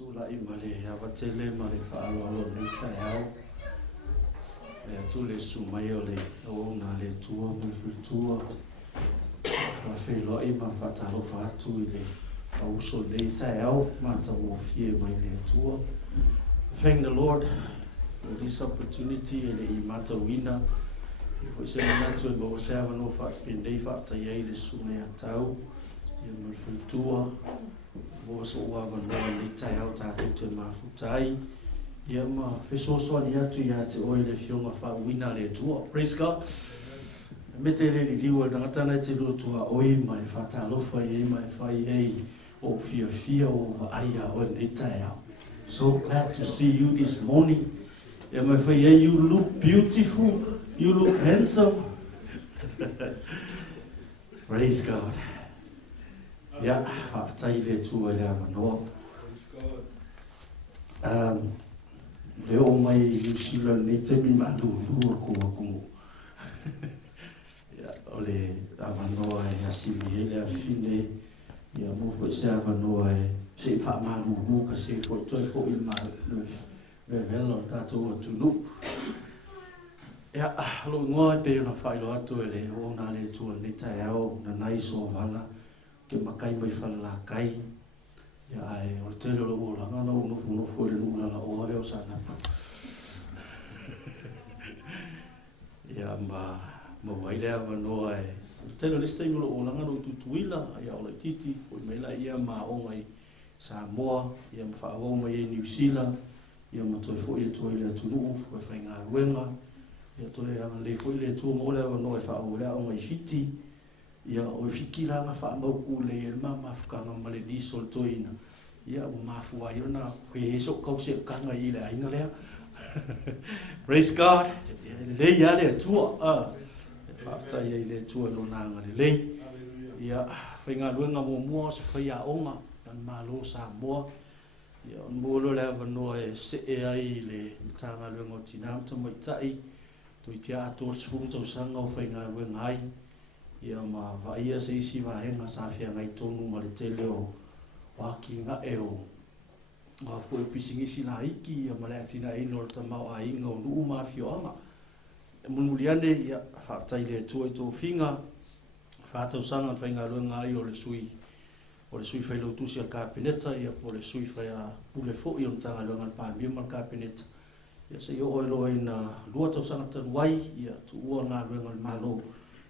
Tula imale avatele mare fa'aloalo nei taeau le atu le sumai o le ona le tua me futua ma wheloai ma whatalofa atu I le auso nei taeau ma tawofie mai le tua. Thank the Lord for this opportunity e le I matawina ko se na tu go serve no fa pindei fa tai le sunga atau I me futua Mo so wa va no ni tai au ta te mafutai. Ia ma fesoso ni atu ia te oile fionga fa wina le tua. Praise God. Mete le liwa tangata na te rotua oi mai fa ta lofa i mai fa i o fia o va aia o ni tai au. So glad to see you this morning. Ia mai fa you look beautiful. You look handsome. Praise God. Yeah, after you to a no. Le o mai you see la ni te mi malu ko. Ya ole avanoa ya si mi le fine ya mo fo se avanoa se fa malu ka se fo to fo il mal le velo tato tu lu. Ya lo ngoi pe na fa lo atu le o na le tu ni tai au na nai so vala ke makai mai fa la kai ya ai o te lo la ngana no fo le lu la o le o sana ya ma wai le avanoa te lo lista i o la ngana tu tuila ya o le titi o me la ia ma o mai Samoa ia ma fa o mai New Zealand ia ma to fo ia to ile tu no fo fa nga wenga ia to ia le fo ile tu mo le no fa o le o mai fiti ia o fiki la nga fa mo ku le ia ma fuka nga ma le di sol to ina ia o ma fu ai na ko e so ko se ka nga ile ai nga le praise God le ia le tu fa ta ia le tu no na nga le ia fa nga wenga mo se fa ia o nga ma lo Samoa ia mo lo le no se ai le tanga le ngotina to mai tai to tia to sfu to sanga o fa nga we ngai ia ma va ia se isi va henga sa fia ngai tonu ma le tele o wa ki nga e o ma fu e pisingi sina iki ia ma le atina i no ta ma ai nga lu ma fioanga mo muliane ia fa tai le to finga fa to sanga fa nga lu ngai o le sui fai lo tusi al kabineta ia po le sui fai a pule fo i on tanga lo ngal pa mi mal kabineta ia se yo lo ina lua to sanga tan wai ia tu o nga lo ngal malo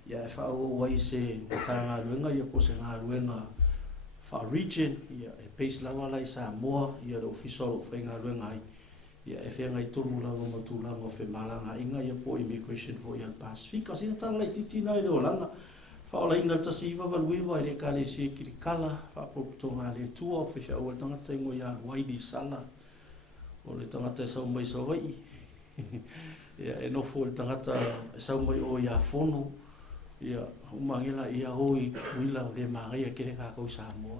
ia fa o wai se tanga lo ngal ia po se nga lo nga fa region ia e base la wala sa mo ia lo official fai nga lo ngai ia e fe ngai to mula mo tu la mo fe malanga inga ia po immigration fo ia Pacific kasi tan lai titina i lo langa fa ola ina ta siva va luiva ile kale se ki kala fa po tonga le tua fa sha o tanga tengo ya wai di sala o le tanga te sa mai so vai ya e no fo tanga ta sa mai o ya fono ya umangela ia hoi wila le maria ke ka ko sa mo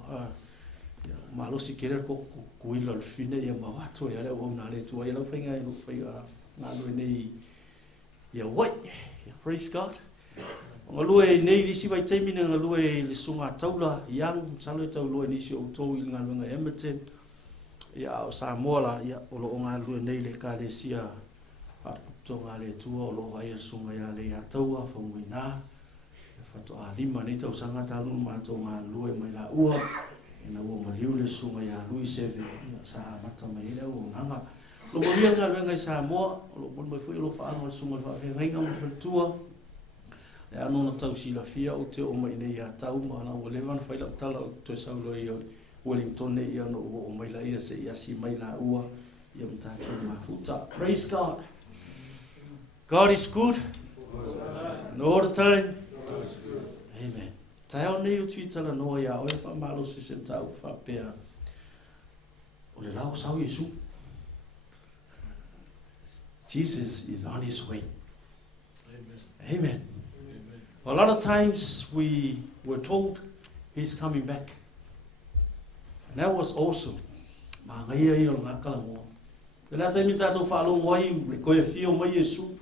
ya malo si kere ko wila al fine ya ma wato ya le o na le tua ya lo fenga no fa ya na lo nei ya wai praise God Ngalue nei disi vai taimi na ngalue le sunga taula yang salo taula ni si o to il ngalunga Edmonton ya o Samoa ya o lo ngalue nei le kale sia a to ngale tu o lo vai sunga ya le ya taua fo wina ya fa to a lima ni to sanga talu ma to ngalue mai la ua ina o maliu le sunga ya lui seve ya sa mata mai le o nanga lo mo lia ngalue ngai Samoa lo mo mai fu lo fa no sunga fa ngai ngam fa tua ya no na tau sila fia o te o mai nei ya tau mana o le van fai la tala o te saulo i Wellington nei ya no o mai la ia se ia si mai la ua ia mta tu ma futa praise God. God is good and all the time. Amen. Tau nei o titala no ya o fa malo se se tau fa pea o le lau sau Yesu. Jesus is on his way. Amen. A lot of times we were told he's coming back. And that was awesome. Mangaia i o ngakala mo. Te la taimi tatou whaalong wai, le koe fio mai Yesu.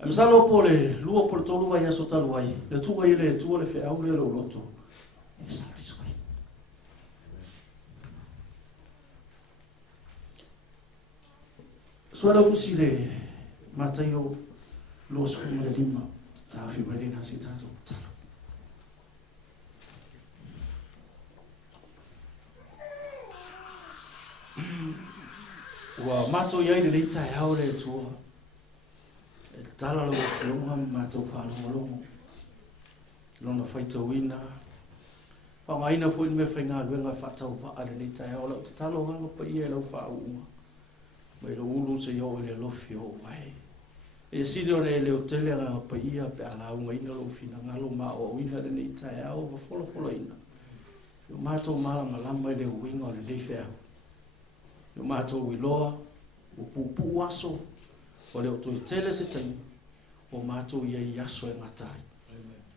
E masalo po le lua po le tolu wai aso talu wai. Le tua i le tua le whiau le lo loto. E masalo iso wai. Suela tusi le matai o lo sukuma le lima. Ta fi wele na si tato talo. Wa mato yai le tai hau le tua. E tala lo longa mato fa longo. Lona faita wina. Whangaina fo me whainga luenga whatau wa are ni tai o lau te talo hanga pa ia lau wha unga. Mai lo ulu se yo ele lofi o mai. E siri o re leo tele nga pa ia pe ala unga ina lo fina ngalo ma o ina re ni tai au wa folo ina. Yo mato mala malama ele uinga o le leifea. Yo mato wiloa o pupu waso o leo toi tele se taimi o mato ia i aso e ngatai.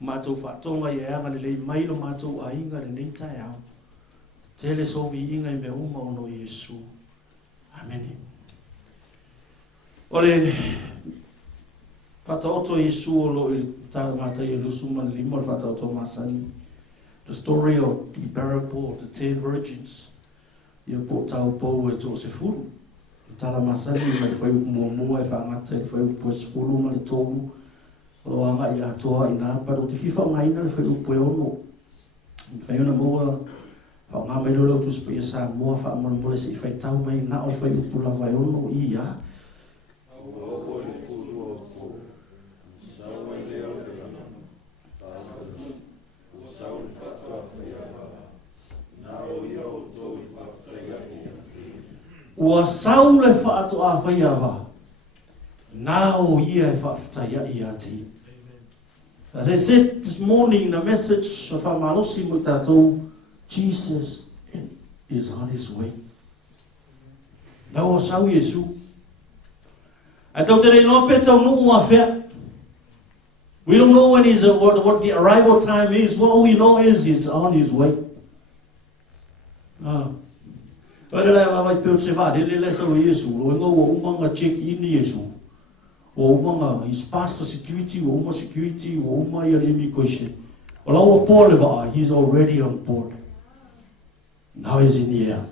Mato whatonga i anga le lei mailo mato a inga le nei tai au. Tele sovi inga i me uma o no Yesu. Amen. Ole whataoto Yesu o lo i tāmata i lusuma le lima le whataoto masani. The story of the parable of the 10 virgins. Ia po tau pou e tō se furu. Tala masani ma le whai mua e whangata le whai upo se furu ma le tōmu. O anga i atoa i nā paro te whiwha ngai na le whai upo e ono. Whai ona mua wha ngā mai lolo tu spa i sa mua wha amona mole se i whai tau mai na o le whai upo la whai ono i ia. Ua sau le whaato a whai awa. Nao ia e whaafutaya i a te. As I said this morning in the message of Amalosi Mutato, Jesus is on his way. Nao sau Yesu. I don't know we don't know when what the arrival time is. What we know is he's on his way. He's past the security, security, immigration. He's already on board. Now he's in the air.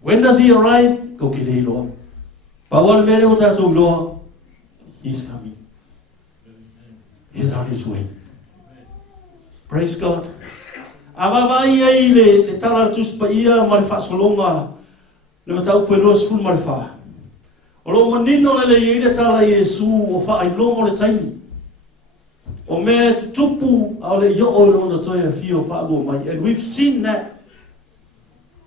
When does he arrive? Go kill him, Lord. He's coming. He's on his way. Praise God. Avavai ai le tala tuspa ia ma le whaasolonga le matau peloa sifuru ma le wha. O lo manino le le tala Yesu o whaailongo le taimi. O me tutupu au le yo o lo na toia fio whaalo mai. And we've seen that.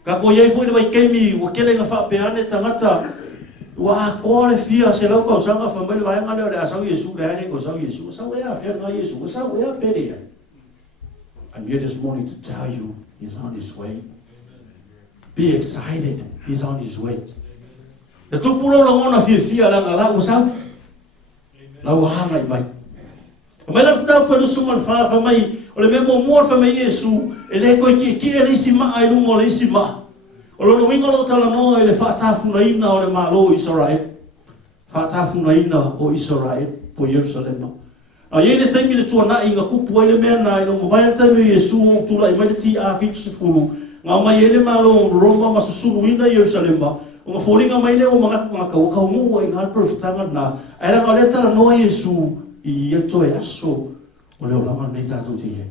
Ka ko iei fwoi le wai keimi wa kelenga whaapeane tangata wa ko le fia se lau kau sanga whamai le waenga leo le asau Yesu le ane ko asau Yesu. Asau ea fia nga Yesu. Asau ea pere ea. I'm here this morning to tell you he's on his way. Be excited. He's on his way. The tupulo la ngona fia la ngala usau. La wahanga mai. Mai la fda pa suma fa mai o le memo mo fa mai Yesu ele ko ki ele sima ai lu mo le sima. O lo winga lo tala no ele fa tafu na ina o le malo Israel. Fa tafu na ina o Israel po Jerusalem. A yele taimi le tuana inga kupu ele mea na ino mawai taimi Yesu tula imai le ti a fitu se furu. Nga mai ele malo Roma masusuru ina Yerusalema. O nga fōringa mai le o mga kaumunga i ngā profitanga na. Aira nga le tala noa Yesu i eto e aso o leo lama nei tātou te he.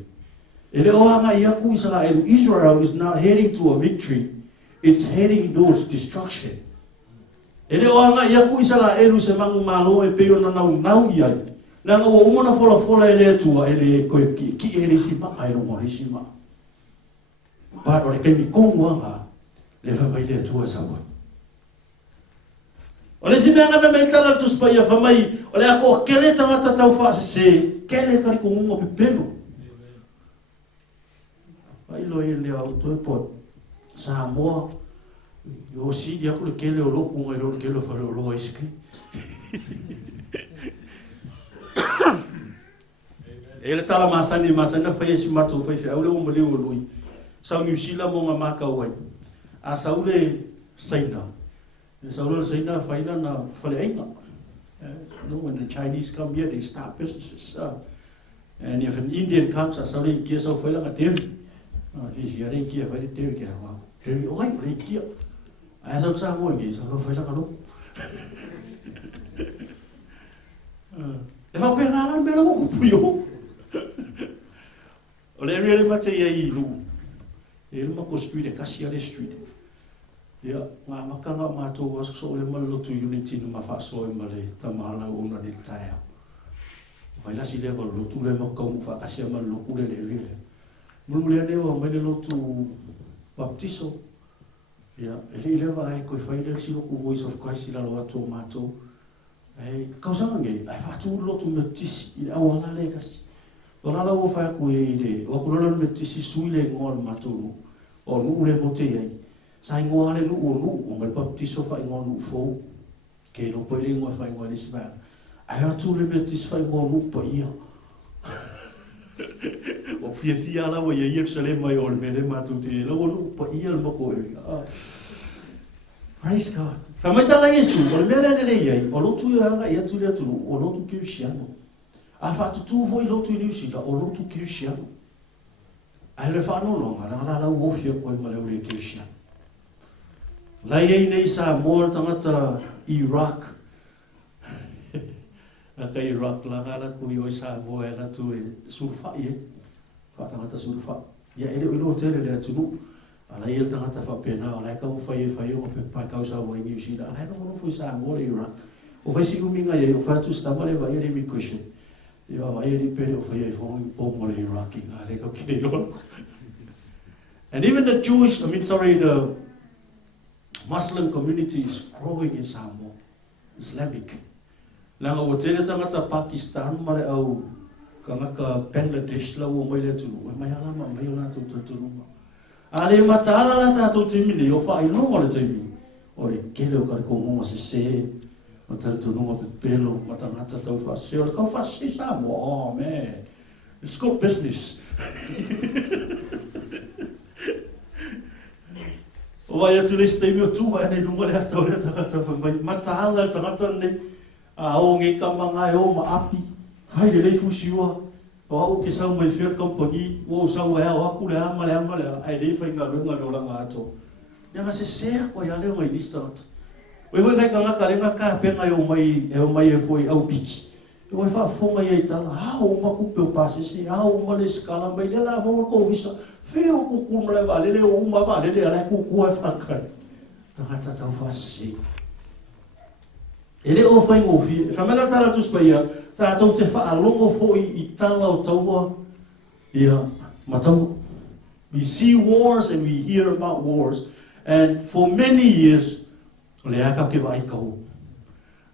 Ele o anga i aku Israel. Israel is not heading to a victory. It's heading towards destruction. Ele o anga i aku Israel se mangu malo e peo na nau i ai. Nanga o umana fola ele atua ele koe ki ele sima ai no mori sima. Pa o le kai mi kongu anga le whamai le atua sa koe. O le sime anga whamai tala tu spa ia whamai o le ako kele tangata tau whaase se kele kari kongunga pipelo. Ailo e le au toe pot sa moa yo si ia ko le kele o loku ngai lo kele whare o loa iske. Ele tala masani fai si matou fai fe aule o mole o lui. Sau New Zealand mo nga maka wai. A saule saina. Saule saina faina na fale ainga. When the Chinese come here they start businesses. And if an Indian comes saule kia sau faila nga deri. He's here kia fai deri kia wa. Deri oi le kia. A sau sa mo ngi sau faila nga lo. E fa pe ngala me lo ku yo. O le area le mate ia i lu. E luma ko street e kasi ale street. Ia, ngā makanga mātou aso le malotu unity numa whaasoe male tamana una de taia. Vai lasi lewa lotu le makau mu whakasi a maloku le area. Mulea leo mai le lotu baptiso. Ya, ele leva ai ko fai le silo ku Voice of Christ la lo atu mato. Ai kausanga nge, ai fatu lotu metisi i awala le kasi. Ora la wo fa ku ile, o ku lo metisi suile ngol mato. O nu le bote ai. Sai ngole lu o mai baptiso fa ngol nu fo. Ke no poi ngol fa ngol isba. Ai atu le metisi fa ngol nu pa ia. O fia la wo ye Jerusalem mai ol mele matuti la wo nu pa ia mo ko e. Praise God. Fa mai tala Yesu o mele le ye o lo tu ya ia tu le tu o lo tu cristiano. A fa tu vo lo tu ni usita o lo tu cristiano. Ai le fa no lo la wo fia ko ma le o cristiano. La ye nei sa mo tangata Iraq. Aka Iraq la kala ku yo sa mo ela tu surfa ye. Fa tangata surfa. Ya ele ilo tele le tunu. Ala ye tangata fa pena ala ka mo fai o pe pa causa wo ni usida. Ala ka mo fu sa mo Iraq. O vai si kuminga ye o fa tu sta male va ye mi question. Ia va ye pele o fa ye fo mo le Iraq. Ala ka ki lo. And even the the Muslim community is growing in Samoa, Islamic. Langa o tele tangata Pakistan male au kanga Bangladesh la o mai le tu o mai ala ma mai ona tu ale matala la ta tu timini o fa i no le timi o le kele o ka ko mo se mata tu no pe pelo mata ngata tau fa se o ka fa se sa mo oh man it's good business. O vai atu le stay o tu ane lunga le ata o le tangata fa mai matala tangata ne a o nge kamanga e o ma api fai le fusiua o ke sa mai fer company o sa wa o aku le ama ai le fai nga lunga lo langa ato nga se ko ya le ngai start we ho ngai kanga ka lenga ka pe ngai o mai e foi au piki o fa fonga ye tala ha o ma ku pe pase si ha o ma le skala mai le la mo ko visa fe o ku ku le vale le o ma vale le ala ku ku fa ka ta fa si ele o fai ngo fi fa mena tala tu spaia ta te fa longo fo I tala o taua ia matau. We see wars and we hear about wars, and for many years le aka ke vai kau.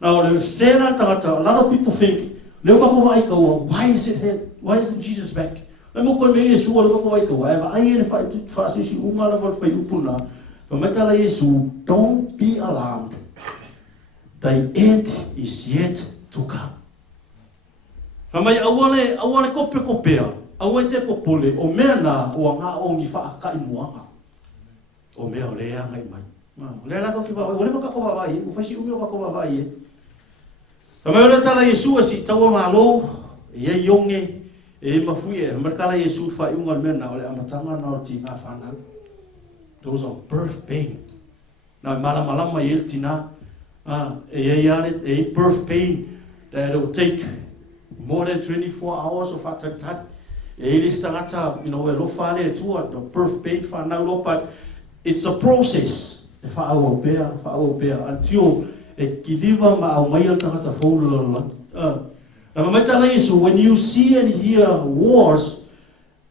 Now le sera tangata, a lot of people think le ka ko vai kau, why isn't Jesus back? Le mo ko me Yesu le ko vai kau, ai ele fa si uma la fa upuna. Fa metala Yesu, don't be alarmed. The end is yet to come. Ramai awale kopea. Awai te popole o mea na o nga o ngi fa ka imuanga. O mea o lea ngai mai. Le la ko ki va, o le ka ko va vai, o fasi o ka ko va vai. Ramai o tala Yesu si tawa malo, ye yonge e mafuye, markala Yesu fa unga mea na o le amatanga na o tina fa na. Those are birth pain. Na malama ye tina a birth pain that will take more than 24 hours of attack. The birth pain but it's a process. If I will bear until when you see and hear wars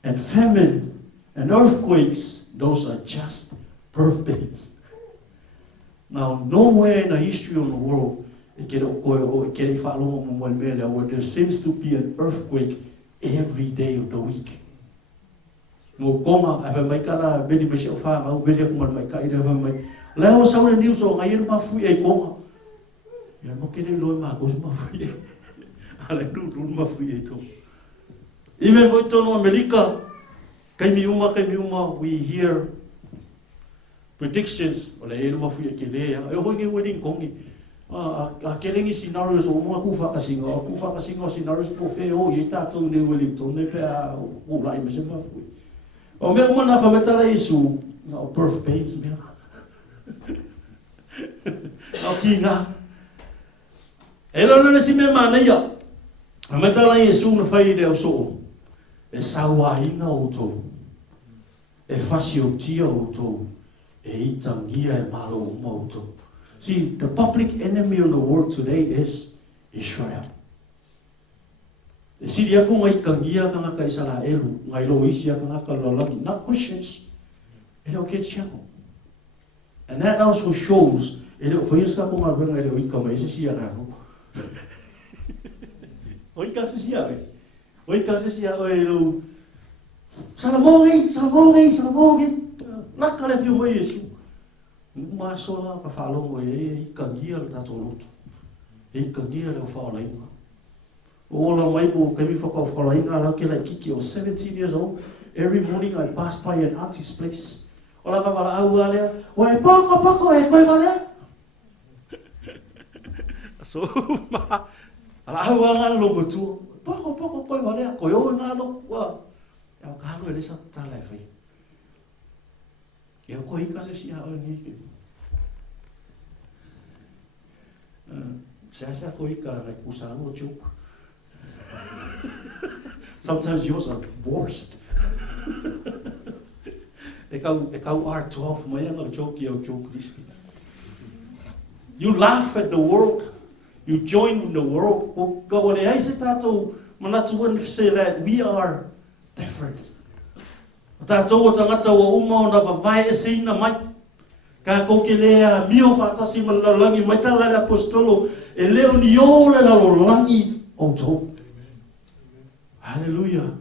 and famine and earthquakes, those are just birth pains. Now, nowhere in the history of the world where there seems to be an earthquake every day of the week. No konga ave mai kala beni me se fa au vele ko mai ka ide ave mai. La o sa o news o ngai ma fu e konga. Ya no kele lo ma ko ma fu e. Ale du ma fu e to. Even vo to no America kai mi uma we hear predictions o le e ma fu e kele ya. E ho ngi wedding kongi. A kelengi scenarios o mo ku fa kasinga scenarios po fe o ye ta to ne Wellington ne pe a o lai me se ma fu. O me uma na fa metala Yesu no birth pains me. O kinga. Elo no si me mana ya. A metala Yesu no fai de o so. E sawaina o to. E fasio tia o to. E itangia e malo mo to. See, the public enemy of the world today is Israel. E siri aku ngai kangia ka ngaka Israelu, ngai lo isi ka ngaka lalani, not Christians. Ele o ke siako. And that also shows, ele o whaiaska ko ngā wenga ele o ika mai, ese sia rako. O ika se sia re. O ika se sia o ele o, salamongi, naka le pio mai Yesu. Mā sola ka whalongo e ika ngia le tato lotu. E ika ngia le o whaolainga. Ola mai mo kemi whakao whaolainga lau ke lai kiki o 17 years old. Every morning I passed by an auntie's place. Ola ka wala au alea, wai poko e koe wale. So, ala au anga longo tua. Poko koe wale, koe o ngā longo. Wa, e o kālo e lesa tālai whai. E o koe ika se si a o ni ke. Sa koe ika like kusalo joke. Sometimes yours are worst. E kau R12 mai anga joke this. You laugh at the world. You join in the world. Go on e se tato manatu one say that we are different. Tato o tangata o uma o na vai e sina mai. Ka ko ke lea mio fatasi malalangi mai tala le apostolo e leo ni o le langi o to. Hallelujah.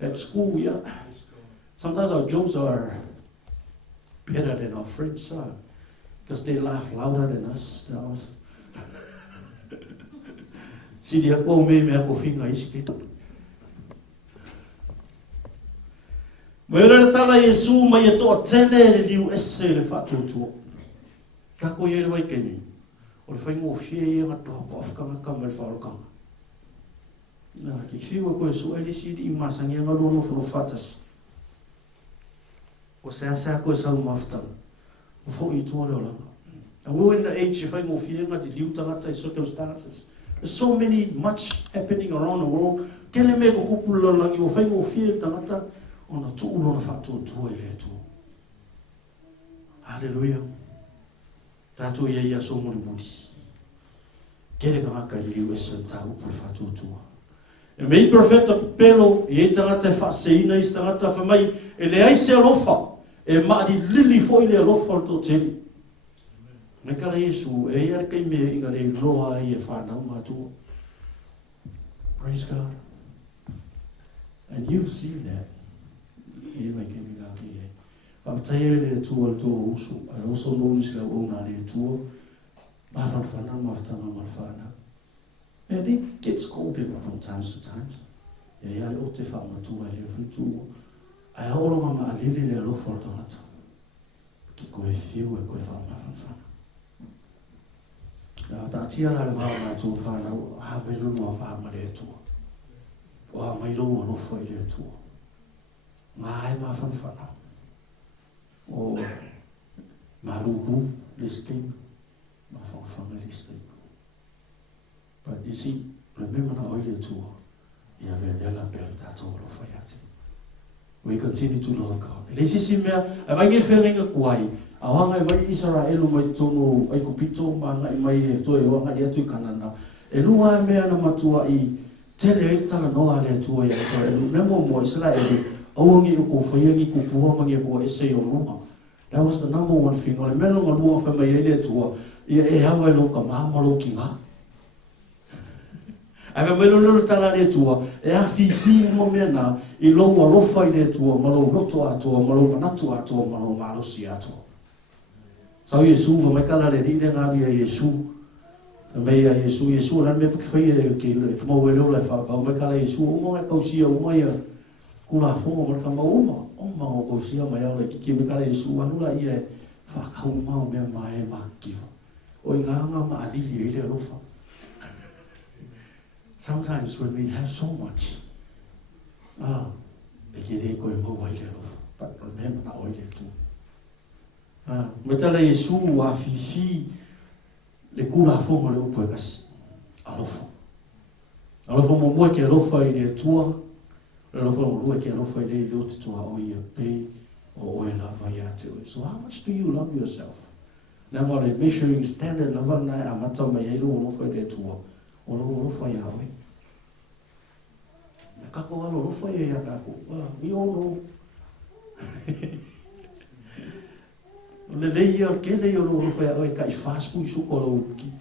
At school, yeah. Sometimes our jokes are better than our friends are because they laugh louder than us. Si dia ko me ako finga isike. Mera tala Yesu mai e to tele le liu esse le fatutu. Ka ko ye vai keni. O le faingo fie nga to of ka me fa ka. Na ki fiwa ko so ele si di masangi nga no fo fatas. O se asa ko sa mafta. O fo I to la. And we're in the age of faingo fie nga di liu tangata circumstances. There's so much happening around the world. Kele me ko kupula langi o faingo fie tangata ona tu ulo na fatu tu ele tu. Hallelujah. Tatu ye ya so mo mudi. Kele ka ka liu ese ta u por fatu tu. E mei profeta pelo e tangata fa seina I tangata fa mai e le ai se alofa e ma di lili foi le alofa to teli. Me kala Yesu e ia kai me inga le loa I e fa na ma tu. Praise God. And you've seen that. E mai ke mi la ke. Fa tai le tu al to usu. I also notice that ona le tu ma fa na ma fa na ma fa na. And it gets scolded from time to time. E ia le o te fa ma tu ai le tu. Ai olo ma alili le lo for to. Ki ko e fiu e ko e fa ma fa. Ta tia la le va ma tu fa na ha be lu no fa ma le tu. Wa mai lo no fo le tu. Mai ma fa fa. O ma lu bu le skin ma fa le skin. But you see, remember na oile tu. Ia ve la per ta to lo fa yate. We continue to love God. Lesi simea, ai mai nge whenga kuai. Awanga I mai Israelu mai tono ai kupito manga I mai to e wanga ia tu kanana. E lua mea na matua I tele I tala noa le tua ia Israelu. Memo mo Israelu, awangi uko whayangi kukua mangi ko ese o lunga. That was the number one thing. Ole meno nga lunga wha mai ele tua. Ia e hawa e loka mahamalo ki ngā. Ai me lo tala le tua e a fifi mo mena I lo wa lofa I le tua malo roto ato malo manatu ato malo malo si ato. Sa Yesu va mai kala le ride ngali a Yesu. Me a Yesu ran me pe fai le ke mo we lo le fa mai kala Yesu o mo ka usia o mai kula fo mo ka mo o ko usia mai ole ki me kala Yesu anu la ia fa ka o me mai ma ki. O nga ma ali le lo fa. Sometimes when we have so much, but remember na oile tu. Metala Yesu a fifi le kula fonga le upo kasi alofo. Alofo mo mo ke alofa I le tua, alofo mo ke alofa I le lotu tua o ia pe o e lava ia te. So how much do you love yourself? Na mo le measuring standard lava na amata mai ilo alofa I le tua. O alofa ia oi. kako alo ro foi ya kako. I ono. Le ia ke le yo ro foi o ka fast food su ko lo ki.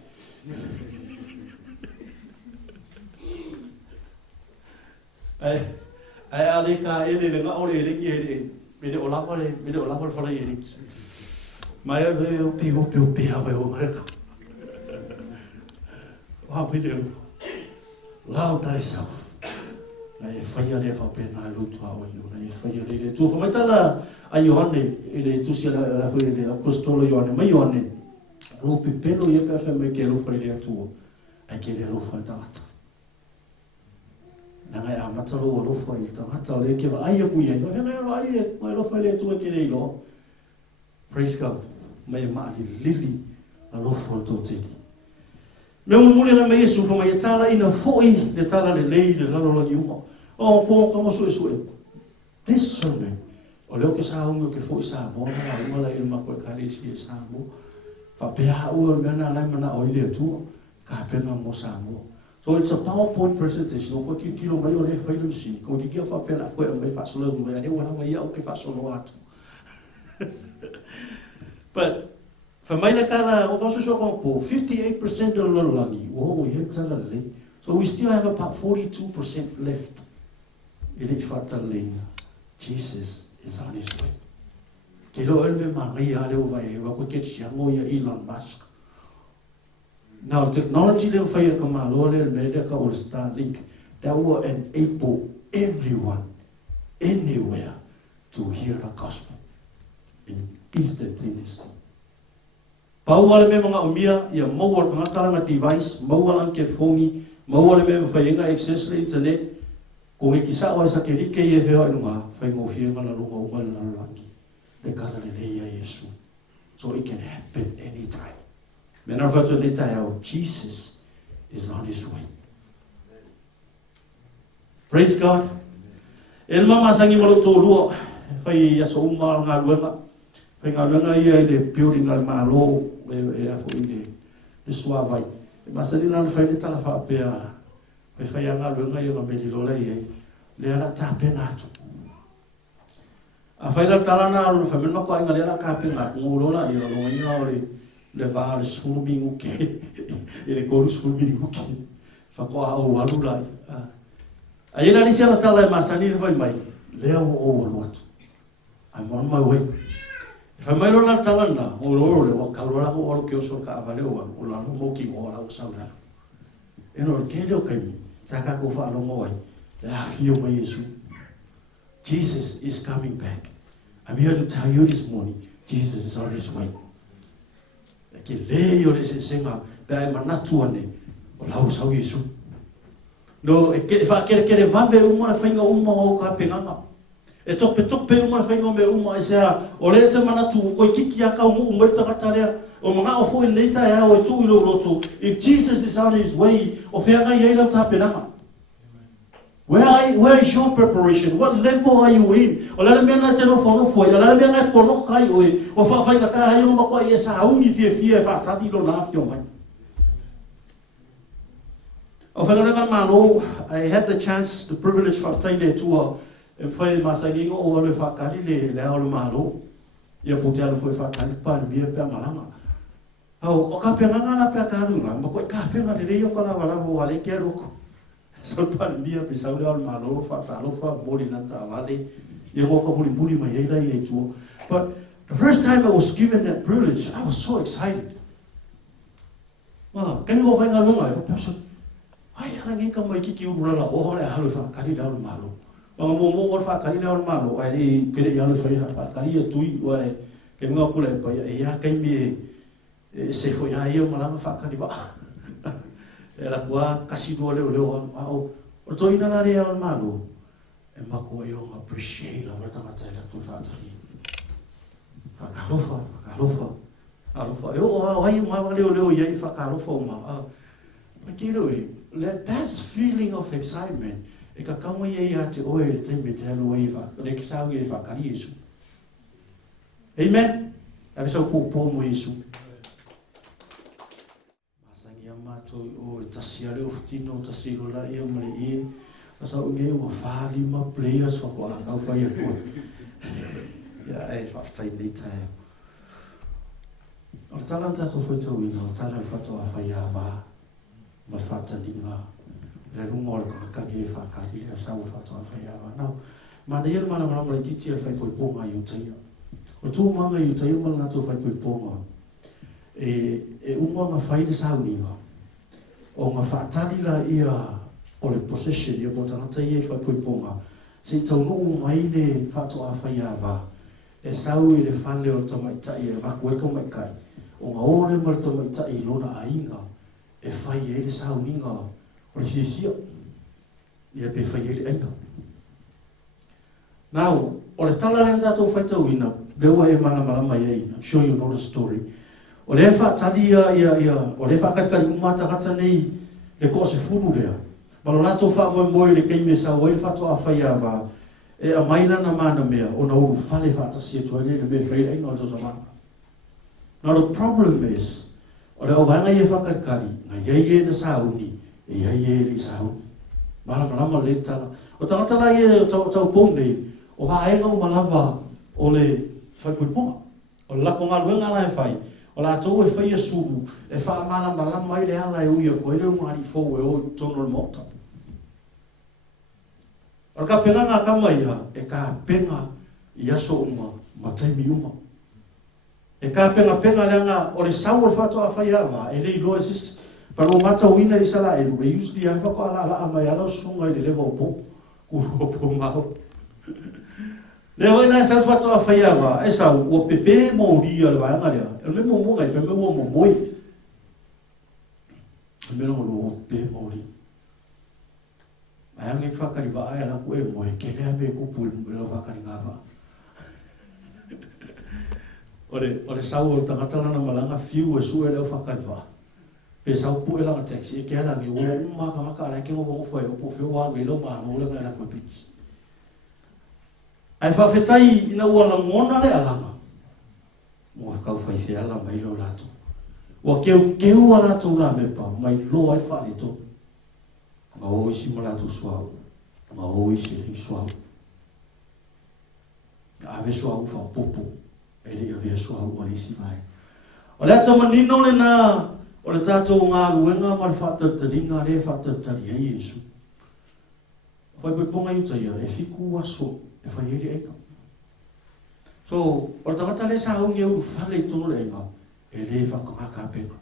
Ai ale ka ele le nga ole le ki me de ola fora ele. Mai o pio o mareka. Wa video. Loud thyself. Ai faia le fa pena lutu a oi nei faia le tu fa metala a Ioane ele tu sia la foi le apostolo Ioane mai Ioane lo pipelo ia ka fa me ke lo foi le tu ai ke le lo fa data na ngai amata lo foi ta hata le ke ai ku ia no ngai ai le mai lo foi le tu ke le lo praise God mai ma lili a lo foi to te me mule na mai Yesu mai tala ina foi le tala le lei le lalo lo diuma o po como so this sermon o leo ke sa ungo ke foi sa mo na wala il ma ko kali si sa mo fa pe ha o me na la mana o ile tu ka pe na mo sa mo so it's a PowerPoint presentation ko ki kilo mai o le fa ile si ko ki fa pe la ko me fa solo mo ya de wala mai o ke fa solo atu but fa mai la kala o ko so ko 58% of the lagi o ye tala le so we still have about 42% left ele fatale Jesus is on his way. Ke lo elme Maria le vai wa ko ke chiango ya Elon Musk. Now technology le vai ka ma lo le me de ka ul Starlink that will enable everyone anywhere to hear the gospel instantaneously. Pauale me mga umia ia mawal nga talanga device mawalan ke phone mawale me vai nga access le internet ko e kisa o sa ke like e veo nga fai ngo fie nga lo ngo nga la langi le kala le ya Yesu so it can happen anytime men are to let out Jesus is on his way. Praise God. El mama sangi malo to lu fai ya so uma nga luenga fai nga luenga ia le building al malo e a fo inde le suavai masali na fai le tala fa pe pe fai nga luenga ia me lo la ia le ala tape na tu a fai la tala na lo fa me ma ko nga le ala ka pe nga ngulo la ia lo ngia le va le swimming uke ele ko swimming uke fa ko a o walu la a ina ni sia la tala masani le vai mai le o lo atu I'm on my way. If I might not tell her now, or the Calora or Kyoso Cavallo, or Moki or Sauna. In or Kelio came, Takako Falomoy, the half year way is Jesus is coming back. I'm here to tell you this morning, Jesus is on his way. Like a lay or is a singer, that I'm not to one, or how so you soon. No, if I get a vambe, uma finger, uma, capinga. E tope uma whaingo me uma e sea o le te manatu o koi kiki aka o mu umeta katarea o mga o fo neita e ao e tu ilo roto. If Jesus is on his way o whenga i eila tapenanga. Where is your preparation? What level are you in? O lale mea na teno whono foi, o lale mea ngai pono kai oe o whawhainga ka hai o makwa i e sa haungi fie e whaatati lo na whio mai. O whenga mano, I had the chance, the privilege whataine tua e fai masagingo o le whakari le ao le malo. Ia putea le foi whakari pa le bia pia malanga. O ka penga ngana pia karunga, ma koe ka penga le reo ka lawa lawa wale kia roko. So pa le bia pe sau le ao le malo, whatalo wha mori na ta wale. Ia ngoka buri mai eila i e tua. But the first time I was given that privilege, I was so excited. Kani o whainga lunga e whapaso. Ai, harangi ka mai kiki urala o hore halu whakari le ao le malo. Mga mo whakari leo malo, ai li kere i alu whai whakari a tui, oare, ke mga pula e pai, e ia kaimi se fo ia ia malanga whakari wa. E la kua kasi dua leo, o toi nana rea o malo, e mako e o appreciate la wata ngata ila tui whakari. Whakarofa. E o ai mga leo iai whakarofa o ma. Ma kiro e, that's feeling of excitement. E ka kaunga iei a te oe te me te alu e wha, le ki sau i e whakari Yesu. Amen? A me sau kōpō mo Yesu. Masangi a mātou o e tasi a leo whutino, tasi rola e o mare e. Asa o nge ua whālima players whako a kau whai a kua. Ia e whaftai nei tae. O le tala tato whaitau ina, o tala whatoa whai a wā. Ma whataninga. Le runga o le kakake e whakari a sau whatoa whai a wā. Nau, ma ne iere mana marama le titi a whai poi ponga i o taia. O tū manga i o taia mana nato whai poi ponga. E unga ngā whai le sau ninga. O ngā whaatari la ia o le possession ia po tangata ia i whai poi ponga. Se tau nuu mai le whatoa whai a wā. E sau i le whale o le tamaitai e waku eko mai kai. O ngā ore ma le tamaitai i lona a inga. E whai e le sau ninga o le whiwhia. Ia pe whai e le ainga. Now, o le tala le tatou whaitau ina, lewa e mana marama ia ina, show you another story. O le whaatari ia, o le whakatikari umata kata nei, le ko se furu lea. Malo nato wha moe le keime sa wai whatoa whai a wā. E a maila na mana mea, o na uru whale whaatasia tua le mea whai ainga o tosa manga. Now the problem is, o le awanga ia whakatikari, nga iei e na sauni, e iei e li sauni. Malama le tala. O tangatala ia tau pong nei, o haenga o malava o le whaipuiponga. O le lako ngā luenga na e whai. O la tau e whaia suru, e wha malama i le ala e uia ko, e le umari fau e o tono le mokta. O ka penga ngā kama ia, e ka penga i aso uma, ma taimi uma. E ka penga leanga o le sau o le whatoa whai awa, e le ilo e sis, paro mata uina i sala e lu, e usually a whako ala mai ala sunga i le lewa o po, kuru o po mao. Leo ina sa whatoa whai awa, e sau, o pepe mo ria le waanga lea, e le mo monga i wheme ua mo moi. E mena o pepe mo ria. Ai ngai whakari wa ai ala ku e moe, ke lea me kupu i mwela whakari ngā wha. O le sau o tangatana na malanga fiu e su e leo whakari wa. Pe sau pu e langa taxi e ke ala ngi ua umaka maka ala ke ngofa ngofa e opo feo wa ngai lau maa noule ngai ala kua piki. Ai whawhetai ina ua la ngona le alanga. Mua kau whai ala mai lo lato. Ua keu ala lato la mepa, mai lo ai whare to. Ma o isi malato suau, ma o isi le suau. Ave suau fa popo, e le ave suau o le isi vai. O le ata manino le na, o le tatou ngā ruenga ma le whatatari le whatatari e Yesu. Whai pui ponga i utaia, e fiku aso, e whai eri eka. So, o le tangata le sa hongi au whale tono le enga, e le whakangaka peka.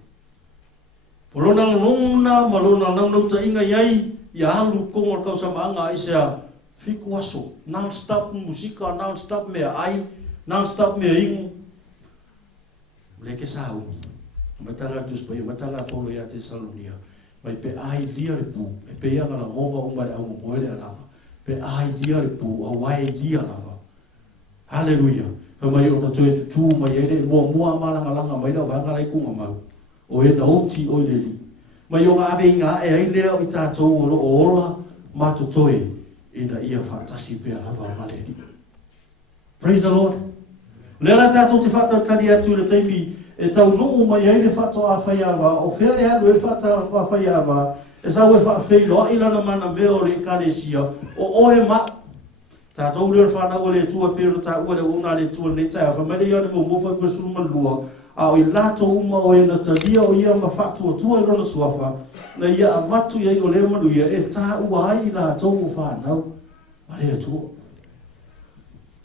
Polona nona malona nau ta inga yai ya alu kongo kau sama anga isa fiku aso non stop musika non stop me ai non stop me ingu leke sau matala tus pa matala po ya te salonia mai pe ai lia le pu pe ya na monga o mai au mo le ala pe ai lia le pu o wai lia lava haleluya pa mai o tu mai ele mo malanga langa mai la vanga lai ku mau o e na oti o le li. Ma yo ngā inga e ai leo i tātou o ola mātu toe ina ia whātasi pēr hawa male li. Praise the Lord. Lela tātou te whātautari atu le teimi e tau nuu mai ai le whātoa a whai awa o whea le alu e whātoa a whai awa e sau e whawhelo a ilana mana meo le karesia o oe ma. Tātou le whanau le tua pēro tā ua le una le tua le tai a whamere ia le mo mowhai pasuru malua a o i lato uma o e na talia o ia ma whātua tua i rona suafa na ia a watu ia i o le manu ia e tā ua ai i lato o whanau a lea tua.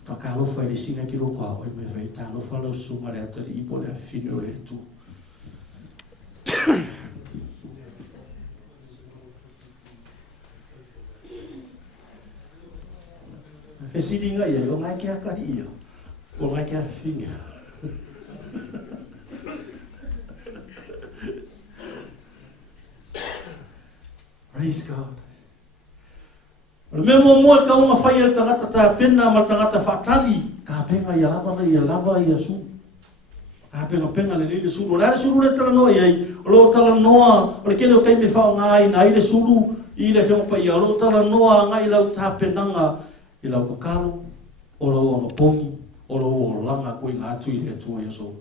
Whakalofa i le singa ki roko a oi me whai tā lofa lau suma le atari ipo le whine o le tua. E sininga ia, o ngai kia kari ia, o ngai kia whine. Praise God. Me mo ka uma fai el tangata ta pena ma tangata fatali ka penga ia lava ia su. Ka penga le su le su le tala no ia lo tala noa o le kele o kai me fa ngai na ile sulu i le fe pa ia lo tala noa ngai la ta penanga i la ko kalo o lo no pongi o lo langa ko nga tu ile tu ia so.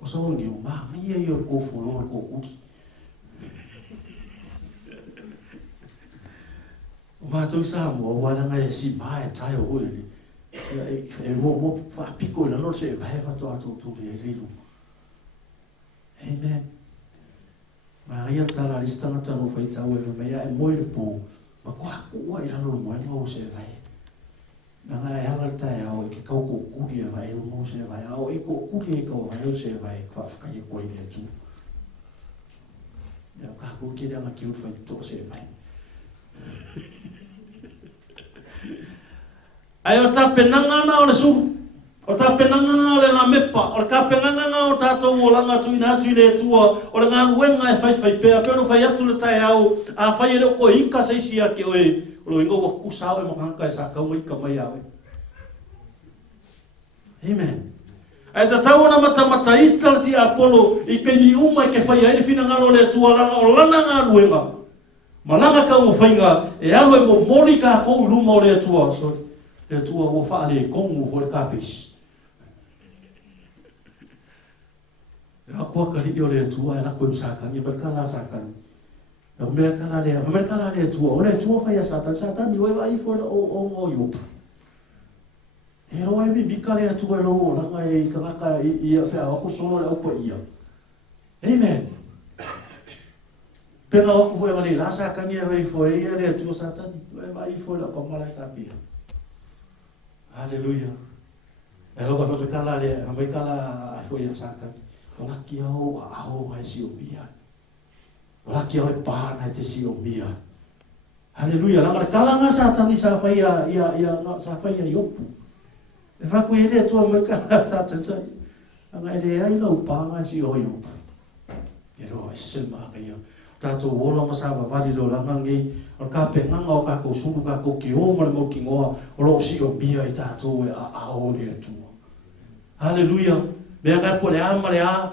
O so ni ma ia ia ko fo lo ko uki. Mātou sa mo wala ngai si mai tai o uri. E mo fa piko la no se vai fa to tu le rilu. Amen. Ma ia tala lista na tano fa itau e me ia e mo le po. Ma kwa ku ai la no mo mo se vai. Na ngai hala tai au ke kau ko kuri e vai mo se vai. Au e ko kuri e ko vai se vai fa fa kai ko i tu. Ya ka ku ki na ki u fa to se vai. Ai o tapenanga na o le su. O tapenanga le na mepa. O le kapenanga o tatou o langa tuina atu le tua. O le ngā ruenga e fai pea. Pea no fai atu le tai au. A fai ele o ko ika sa isi ake oe. O lo ingo wa kusao e makanga e sa kaunga ika mai awe. Amen. Ai ta tau na mata ita le ti Apollo. I pe ni uma i ke fai aile fina ngalo le tua langa o lana ngā ruenga. Malanga ka o fainga e alo e mo mori ka ko luma o le tua. Sorry. Le tua o fa le kongu fo le kapis. A ko ka ri le tua e la ko saka ni berkala saka. O merkala le tua o le tua fa ya satan ni vai fo o yo. E ro ai bi ka le tua lo la nga e ka i fa o so le o po ia. Amen. Pena o ko vai la saka ni vai fo ia le tua satan vai fo la ko mala ka pia. Hallelujah. Elo ka fa kala le, amai kala fo ia saka. Ola ki au ai si o mia. Ola ki au pa na te si o mia. Hallelujah. La kala nga satan sa fa ia sa fa ia yopu. E fa ko ele tu mai kala satan sa. Anga ele ai lo pa nga si o yopu. Ero sema ga ia. Tato wola masava vali lo langa ngi o ka penganga o ka ko sulu ka ko ki o mo ki ngoa o lo si o bia i tato e a o le tu. Hallelujah. Me ga po le ama le a.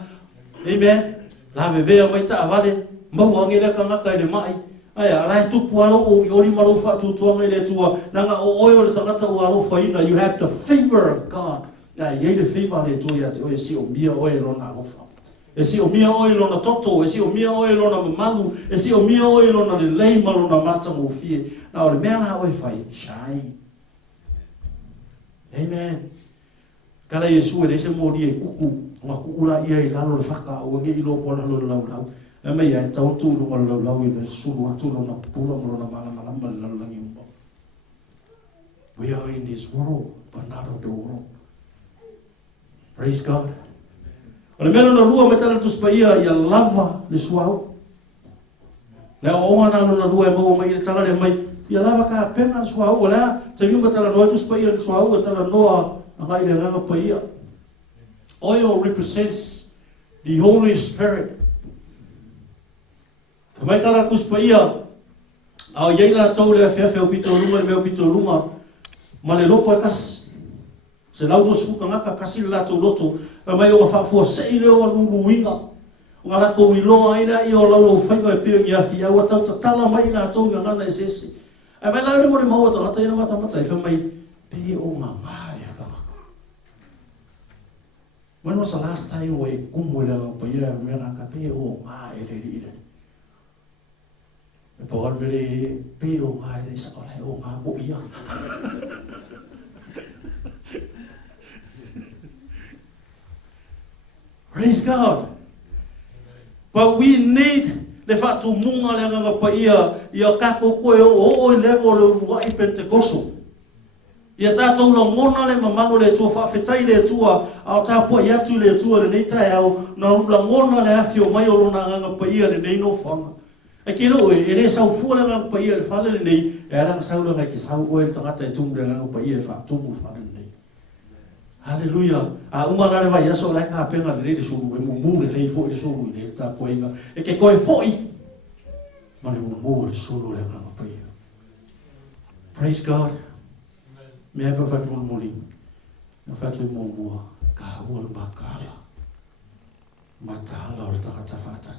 Amen. La veve mai ta vale. Mau angi le kanga ka le mai. Ai ala tu pualo o ori malo fa tu tu ngai le tua. Nanga o oio le tangata o alo fa ina. You have the favor of God. Na ye le favor le tu ya te o si o bia o e lo na o fa. E si o mia oi lona toto, e si o mia oi lona mamalu, e si o mia oi lona le leima lona mata mo fie. Na o le mea na oi fai, shine. Amen. Kala Yesu e se mori e kuku, ma kukula ia i lalo le whaka o nge ilo po lalo le lau lau. E mei ai tau tū lunga le lau lau i le sulu atu lona pula mo lona malama le lau langi umba. We are in this world, but not of the world. Praise God. O le mena na rua me tala tuspaia ia lava le suau. Le o ona na rua e mau mai le tala le mai. Ia lava ka pena le suau. O lea, te miu me tala noa tuspaia le suau e tala noa a ngai le nganga paia. Oil represents the Holy Spirit. Ka mai kala kuspaia au iei la tau le awhiawhi au pito lunga le meo pito lunga. Ma le lopo e kasi. Se lau no suka ngaka kasi le lato loto. Mai o whafua sei leo a lulu inga. O ngā lako wiloa ina i o laulo whainga e pio i a whia. Ua tau ta tala mai nā tau ngā ngana e sese. Ai mai lau mo le maua tau hata ina mata mata i whamai. Pe o ngā ngā e haka lako. When was the last time we kumu e lau pa ia mea ngaka pe o ngā e re ire. E pa wan mele pe o ngā e re sa olai o ngā mo ia. Praise God. But we need le fatu munga le nganga pa ia kako koe o level o wai Pentecostal. Ia tātou la ngona le mamano le tua whawhetai le tua au tāpua i atu le tua le neitai au na la ngona le awhi o mai o lona nganga pa ia le nei no whanga. E kino e le sau fua le nganga pa ia le whale le nei e alanga sau le ngai ki sau oe le tangata e tumu le nganga pa ia le whatumu le whale le nei. Hallelujah. A umana le vai aso lai ka penga le sulu e mumu le lei fo le sulu le ta poinga. E ke koe foi. Ma le mumu le sulu le nganga pa ia. Praise God. Me pa fa mo moli. Na fa tu mo mo ka o le bakala. Matala o ta ta fata.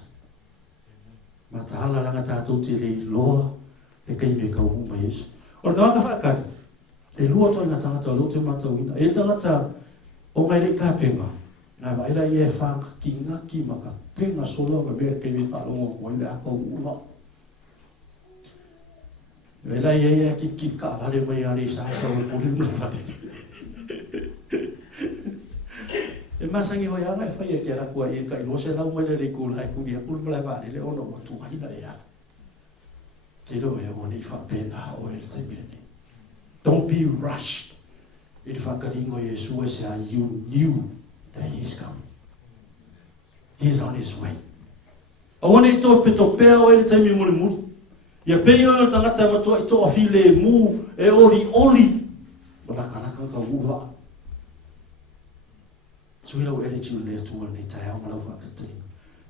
Matala la ta tu ti le loa e ke me ka u mais. O ka fa ka. E lua toi na tangata lo te matauina. E tangata o ngai le ka penga. Nga mai la i e whaka ki ngaki maka penga solo ka mea ke me whalongo ko i le ako uwa. Vela ia ki ka vale mai ali sa sa o fuli mo fate. E masangi ho ia ngai fai ke la kua i ka no se lau mai le ku la ku ia ku bla va le ono mo tu ai na ia. Ke lo e o ni fa pena o el te bene. Don't be rushed. It fa ka ringo Yesu e sa you knew that he's coming. He's on his way. I want to pito pe o el te mi mo mo. Ia pe o tangata ma to to afile mu e oli. Wala kana ka uwa. So we know attitude there to an entire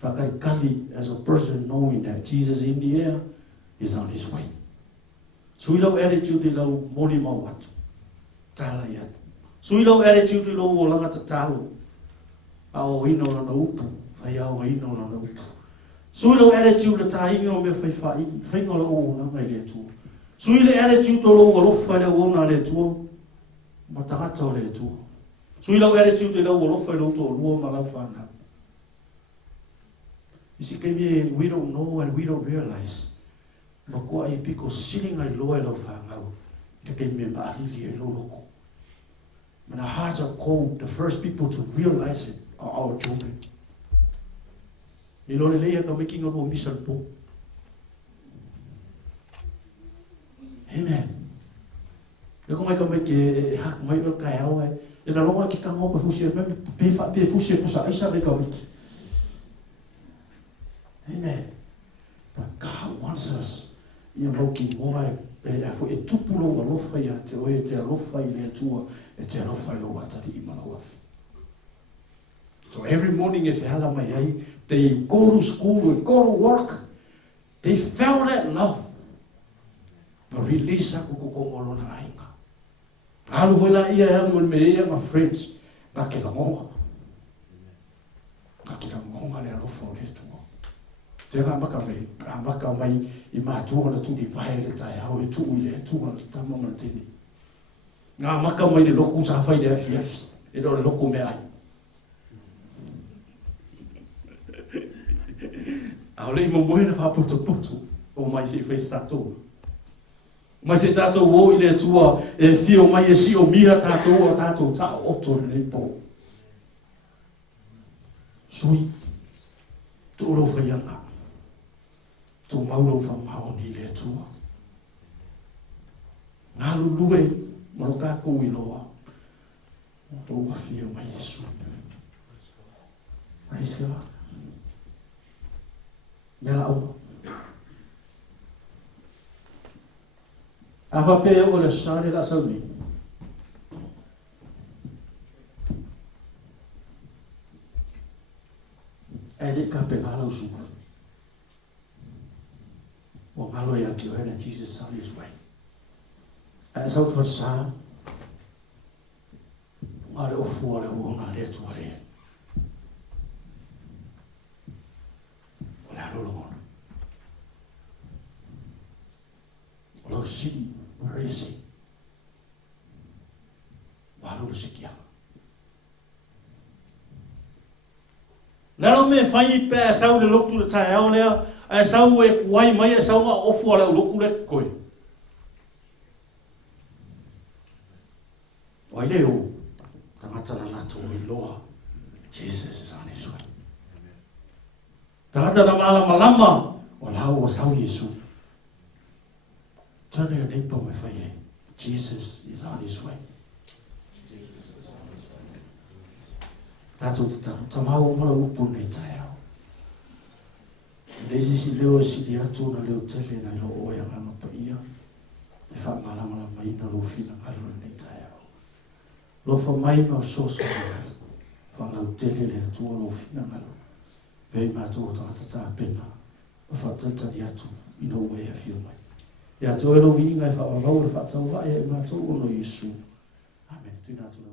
Fakari as a person knowing that Jesus in the air is on his way. So we know attitude to mori mawatu. Tala yat. So we know attitude to langa talo. Ao ino na upu. Fayao ino na upu. So we know attitude to tahingo me fai fingo o na mai le tu. So we know attitude to lo fa le o na le tu. Matagato le tu. So we don't attitude to the world for to Malafana. You see, we don't know and we don't realize. But why because sitting a loyal of Hangau, the game member Ahili Loko. When our hearts are cold, the first people to realize it are our children. You know, the lay are making a mission book. Amen. You can make a hack my kai. E na longa ki kanga pe fusi me pe fusi ko sa isa le ka wiki. Amen. But God wants us in looking more for a tupulo wa lofa ya te o te lofa I le tua e te lofa lo ata di mana wafi. So every morning if hala mai ai they go to school and go to work they felt that love. But release ako ko ngolo na ai. Alu voila ia elu me ia my friends ka ke la mo le lo fo le tu te ga maka mai I ma tu na tu di vai le tai au e tu ile tu na ta mo na tini nga maka mai le loku sa fai le FF e do le loku me ai au le mo mo na fa putu o mai se fe sta tu. Mas se tato o ile tua e fio mai e si o mira tato ta otto le po. Sui. Tu lo fa yanga. Tu maulo fa mau ni le tua. Ngalu luwe moroka ko iloa. Tu fio mai Yesu. Praise God. Nela o Ava pe o le sare la sauni. Ele ka pe gala usu. O malo ya ki ora Jesus on his way. As out for sa. Mare o fuore o na le tuare. Ola lo. Lo si where is he? Walu sikia. Nalo me fai pe sau le loktu le tai au lea, a sau e kuai mai a sau a ofu ala loku le koe. Wai leo, tangata na lato I loa, Jesus is on his way. Tangata na malama, walau o sau Yesu. Turn your neighbor with fire. Jesus is on his way. That's what tamau mala upu nei taiao. Lezi si leo si di atu na leo tele na ilo oia ngana pa ia. E wha mala mai na lo fina ngalo nei taiao. Lo fa mai ma soso ngana. Wha lau tele le atua lo fina ngalo. Vei ma atua tata pena. Wha tata di atu ino oia fio mai. Ya tu ero vinga fa va ora fa tau va e ma tu no Yesu. Amen. Tu na tu